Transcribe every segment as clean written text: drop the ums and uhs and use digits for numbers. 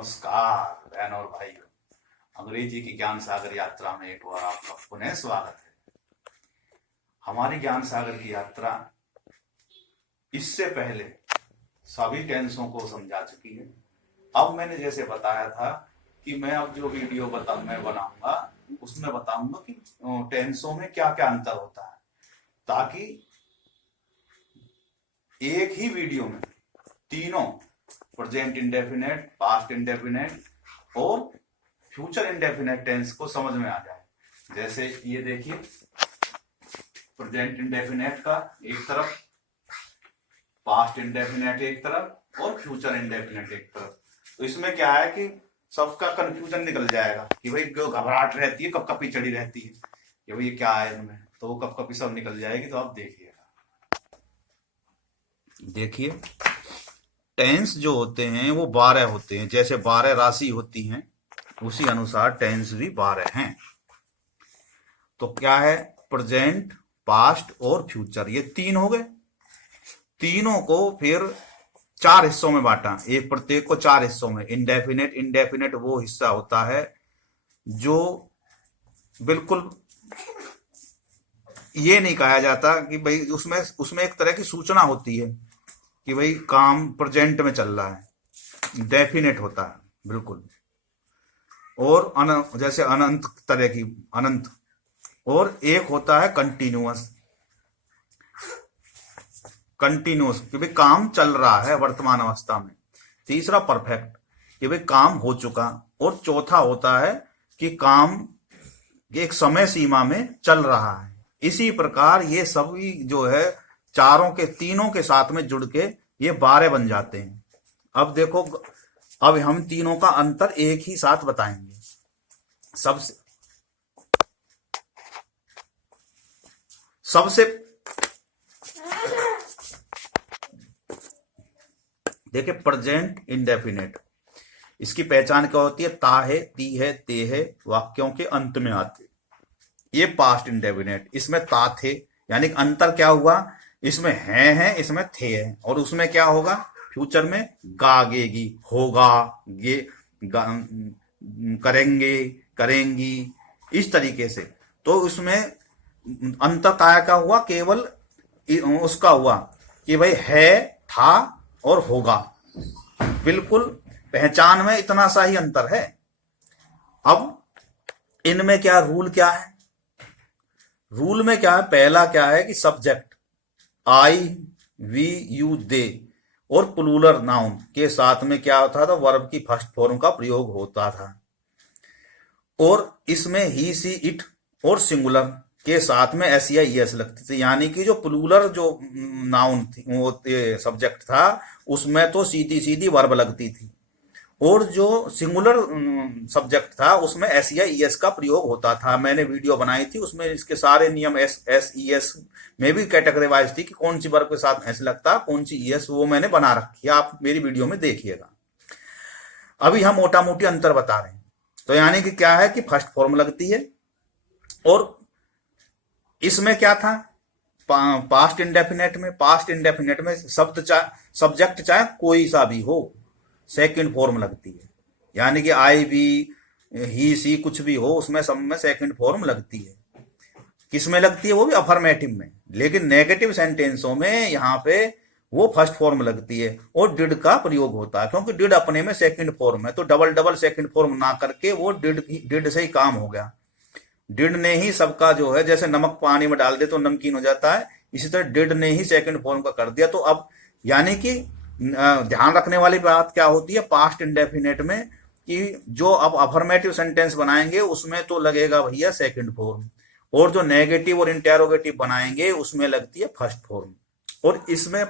नमस्कार बहन और भाइयों, अंग्रेजी की ज्ञान सागर यात्रा में एक बार आपका पुनः स्वागत है। हमारी ज्ञान सागर की यात्रा इससे पहले सभी टेंसों को समझा चुकी है। अब मैंने जैसे बताया था कि मैं अब जो वीडियो मैं बनाऊंगा उसमें बताऊंगा कि टेंसों में क्या क्या अंतर होता है, ताकि एक ही वीडियो में तीनों प्रेजेंट इंडेफिनेट, पास्ट इंडेफिनेट और फ्यूचर इंडेफिनेट टेंस को समझ में आ जाए। जैसे ये देखिए, प्रेजेंट इंडेफिनेट का एक तरफ, पास्ट इंडेफिनेट एक तरफ और फ्यूचर इंडेफिनेट एक तरफ। तो इसमें क्या है कि सबका कंफ्यूजन निकल जाएगा कि भाई जो घबराहट रहती है, कब कपी चढ़ी रहती है कि भाई ये क्या है इनमें, तो वो कब कपी सब निकल जाएगी। तो आप देखिए टेंस जो होते हैं वो 12 होते हैं। जैसे 12 राशि होती हैं उसी अनुसार टेंस भी 12 हैं। तो क्या है, प्रेजेंट, पास्ट और फ्यूचर, ये तीन हो गए। तीनों को फिर 4 हिस्सों में बांटा, एक प्रत्येक को 4 हिस्सों में। इंडेफिनेट, इंडेफिनेट वो हिस्सा होता है जो बिल्कुल ये नहीं कहा जाता कि भाई उसमें उसमें एक तरह की सूचना होती है कि भाई काम प्रेजेंट में चल रहा है, डेफिनेट होता है बिल्कुल। और जैसे अनंत तरह की अनंत। और एक होता है कंटिन्यूअस, कंटिन्यूअस कि भाई काम चल रहा है वर्तमान अवस्था में। तीसरा परफेक्ट कि भाई काम हो चुका। और चौथा होता है कि काम एक समय सीमा में चल रहा है। इसी प्रकार ये सभी जो है चारों के तीनों के साथ में जुड़ के ये 12 बन जाते हैं। अब देखो, अब हम तीनों का अंतर एक ही साथ बताएंगे। सबसे देखिए, प्रेजेंट इंडेफिनेट, इसकी पहचान क्या होती है? ता है, ती है, ते है वाक्यों के अंत में आते। ये पास्ट इंडेफिनेट, इसमें ता थे, यानी अंतर क्या हुआ, इसमें है, इसमें थे है। और उसमें क्या होगा, फ्यूचर में गागेगी, होगा, गे गा, करेंगे, करेंगी, इस तरीके से। तो उसमें अंतर का हुआ, केवल उसका हुआ कि भाई है, था और होगा। बिल्कुल पहचान में इतना सा ही अंतर है। अब इनमें क्या रूल क्या है? रूल में क्या है, पहला क्या है कि सब्जेक्ट आई, वी, यू, दे और प्लूरल नाउन के साथ में क्या होता था, वर्ब की फर्स्ट फॉर्म का प्रयोग होता था। और इसमें ही, सी, इट और सिंगुलर के साथ में एस या ईएस लगती थी। यानी कि जो प्लूरल जो नाउन थी, वो सब्जेक्ट था, उसमें तो सीधी सीधी वर्ब लगती थी। और जो सिंगुलर सब्जेक्ट था उसमें एस या ईएस का प्रयोग होता था। मैंने वीडियो बनाई थी, उसमें इसके सारे नियम एस ई एस में भी कैटेगराइज थी कि कौन सी वर्ब के साथ एस लगता, कौन सी ईएस, वो मैंने बना रखी है, आप मेरी वीडियो में देखिएगा। अभी हम मोटा मोटी अंतर बता रहे हैं। तो यानी कि क्या है कि फर्स्ट फॉर्म लगती है। और इसमें क्या था, पास्ट इंडेफिनेट में सब्जेक्ट चाहे कोई सा भी हो, सेकंड फॉर्म लगती है। यानी कि आई, वी, ही, सी कुछ भी हो, उसमें सब में सेकंड फॉर्म लगती है। किसमें लगती है? वो भी अफर्मेटिव में। लेकिन नेगेटिव सेंटेंसों में यहाँ पे वो फर्स्ट फॉर्म लगती है और डिड का प्रयोग होता है, क्योंकि डिड अपने में सेकंड फॉर्म है। तो डबल डबल सेकंड फॉर्म ना करके वो डिड से ही काम हो गया। डिड ने ही सबका जो है, जैसे नमक पानी में डाल दे तो नमकीन हो जाता है, इसी तरह डिड ने ही सेकंड फॉर्म का कर दिया। तो अब यानी कि ध्यान रखने वाली बात क्या होती है पास्ट इंडेफिनेट में, कि जो अब अफर्मेटिव सेंटेंस बनाएंगे उसमें तो लगेगा भैया सेकंड फॉर्म, और जो नेगेटिव और इंटेरोगेटिव बनाएंगे उसमें लगती है फर्स्ट फॉर्म। और इसमें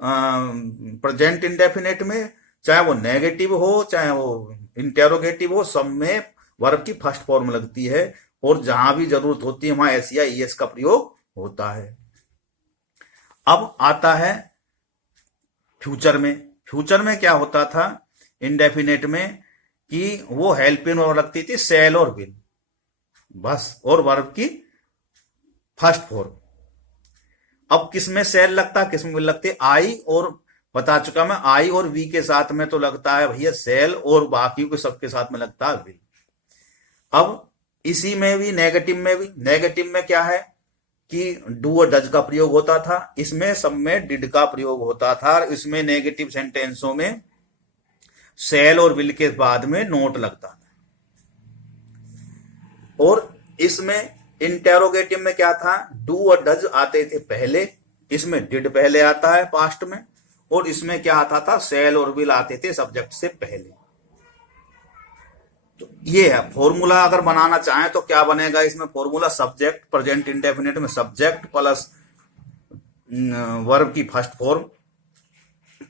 प्रेजेंट इंडेफिनेट में चाहे वो नेगेटिव हो चाहे वो इंटेरोगेटिव हो, सब में वर्ब की फर्स्ट फॉर्म लगती है। और जहां भी जरूरत होती है वहां एस या ईएस का प्रयोग होता है। अब आता है फ्यूचर में। फ्यूचर में क्या होता था इंडेफिनेट में, कि वो हेल्पिंग वर्ब लगती थी, सेल और विल, बस, और वर्ब की फर्स्ट फॉर्म। अब किसमें सेल लगता, किसमें विल लगती? आई और बता चुका मैं। आई और वी के साथ में तो लगता है भैया सेल, और बाकी के सबके साथ में लगता है विल। अब इसी में भी नेगेटिव में क्या है कि डू और डज का प्रयोग होता था, इसमें सब में डिड का प्रयोग होता था, और इसमें नेगेटिव सेंटेंसों में सेल और विल के बाद में नोट लगता था। और इसमें इंटेरोगेटिव में क्या था, डू और डज आते थे पहले, इसमें डिड पहले आता है पास्ट में, और इसमें क्या आता था, सेल और विल आते थे सब्जेक्ट से पहले। तो ये है फॉर्मूला। अगर बनाना चाहें तो क्या बनेगा इसमें फॉर्मूला, सब्जेक्ट प्रेजेंट इंडेफिनिट में सब्जेक्ट प्लस वर्ब की फर्स्ट फॉर्म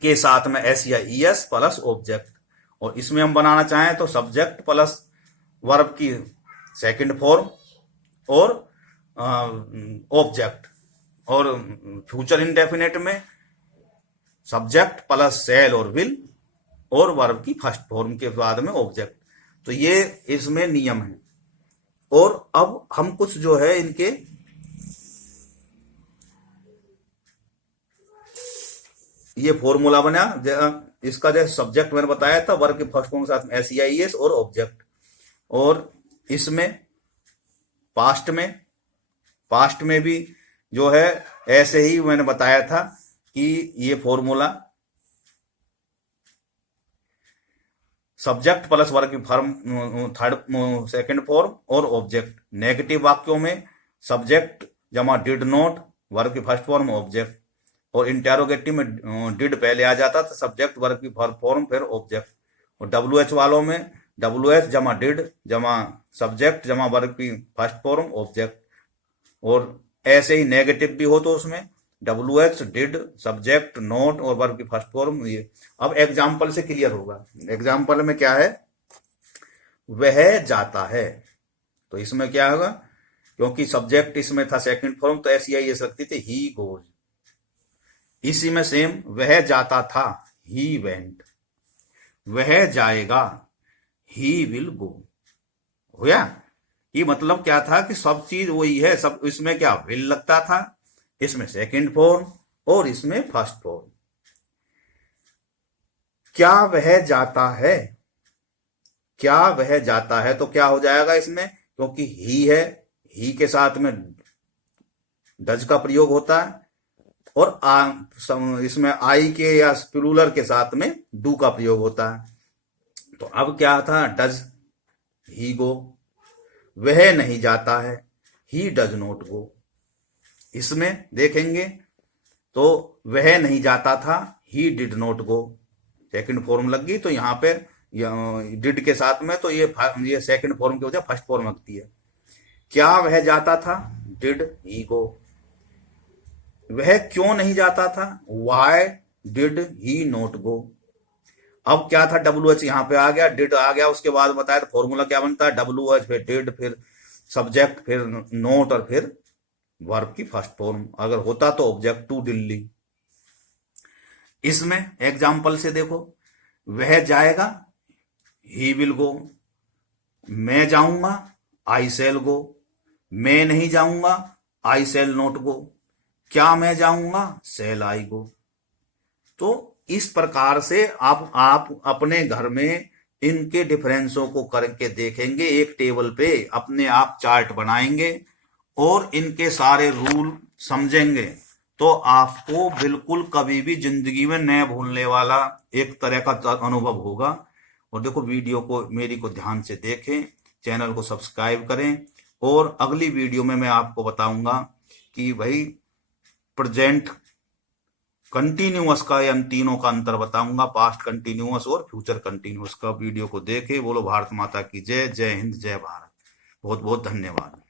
के साथ में एस या ईएस प्लस ऑब्जेक्ट, और इसमें हम बनाना चाहें तो सब्जेक्ट प्लस वर्ब की सेकंड फॉर्म और ऑब्जेक्ट, और फ्यूचर इंडेफिनिट में सब्जेक्ट प्लस सेल और विल और वर्ब की फर्स्ट फॉर्म के बाद में ऑब्जेक्ट। तो ये इसमें नियम है। और अब हम कुछ जो है इनके ये फॉर्मूला बना, इसका जो सब्जेक्ट मैंने बताया था वर्ब के फर्स्ट फॉर्म के साथ में एस और ऑब्जेक्ट, और इसमें पास्ट में भी जो है ऐसे ही मैंने बताया था कि ये फॉर्मूला सब्जेक्ट प्लस वर्ब की फॉर्म थर्ड सेकंड फॉर्म और ऑब्जेक्ट। नेगेटिव वाक्यों में सब्जेक्ट जमा डिड नॉट, वर्ब की फर्स्ट फॉर्म ऑब्जेक्ट, और इंटेरोगेटिव में डिड पहले आ जाता था, सब्जेक्ट वर्ब की फॉर्म फिर ऑब्जेक्ट। और WH वालों में WH जमा डिड जमा सब्जेक्ट जमा वर्ब की फर्स्ट फॉर्म ऑब्जेक्ट। और ऐसे ही नेगेटिव भी हो तो उसमें WH डिड सब्जेक्ट नोट और वर्ब की फर्स्ट फॉर्म। ये अब एग्जाम्पल से क्लियर होगा। एग्जाम्पल में क्या है, वह जाता है, तो इसमें क्या होगा, क्योंकि सब्जेक्ट इसमें था सेकंड फॉर्म तो ऐसी ये सकती थी ही गोज। इसी में सेम वह जाता था, ही वेंट, वह जाएगा, ही विल गो। हो गया। ये मतलब क्या था कि सब चीज वही है, सब इसमें क्या विल लगता था, इसमें सेकंड फॉर्म और इसमें फर्स्ट फॉर्म। क्या वह जाता है, क्या वह जाता है तो क्या हो जाएगा इसमें, क्योंकि ही है, ही के साथ में डज का प्रयोग होता है, और इसमें आई के या प्लूरल के साथ में डू का प्रयोग होता है। तो अब क्या था, डज ही गो, वह नहीं जाता है, ही डज नॉट गो। इसमें देखेंगे तो वह नहीं जाता था, he did not go, second form लग गई, तो यहां पे डिड के साथ में तो ये सेकंड फॉर्म की वजह फर्स्ट फॉर्म लगती है। क्या वह जाता था, डिड ही गो। वह क्यों नहीं जाता था, why did he not go. अब क्या था, WH यहां पे आ गया, डिड आ गया, उसके बाद बताया तो फॉर्मूला क्या बनता है, WH फिर डिड फिर सब्जेक्ट फिर नोट और फिर वर्ब की फर्स्ट फॉर्म, अगर होता तो ऑब्जेक्ट टू दिल्ली। इसमें एग्जाम्पल से देखो, वह जाएगा, ही विल गो, मैं जाऊंगा, आई शैल गो, मैं नहीं जाऊंगा, आई शैल नॉट गो, क्या मैं जाऊंगा, शैल आई गो। तो इस प्रकार से आप अपने घर में इनके डिफरेंसों को करके देखेंगे, एक टेबल पे अपने आप चार्ट बनाएंगे और इनके सारे रूल समझेंगे, तो आपको बिल्कुल कभी भी जिंदगी में न भूलने वाला एक तरह का अनुभव होगा। और देखो, वीडियो को मेरी को ध्यान से देखें, चैनल को सब्सक्राइब करें, और अगली वीडियो में मैं आपको बताऊंगा कि भाई प्रेजेंट कंटिन्यूअस का, इन तीनों का अंतर बताऊंगा, पास्ट कंटिन्यूअस और फ्यूचर कंटिन्यूअस का। वीडियो को देखें। बोलो भारत माता की जय, जय हिंद, जय भारत। बहुत बहुत धन्यवाद।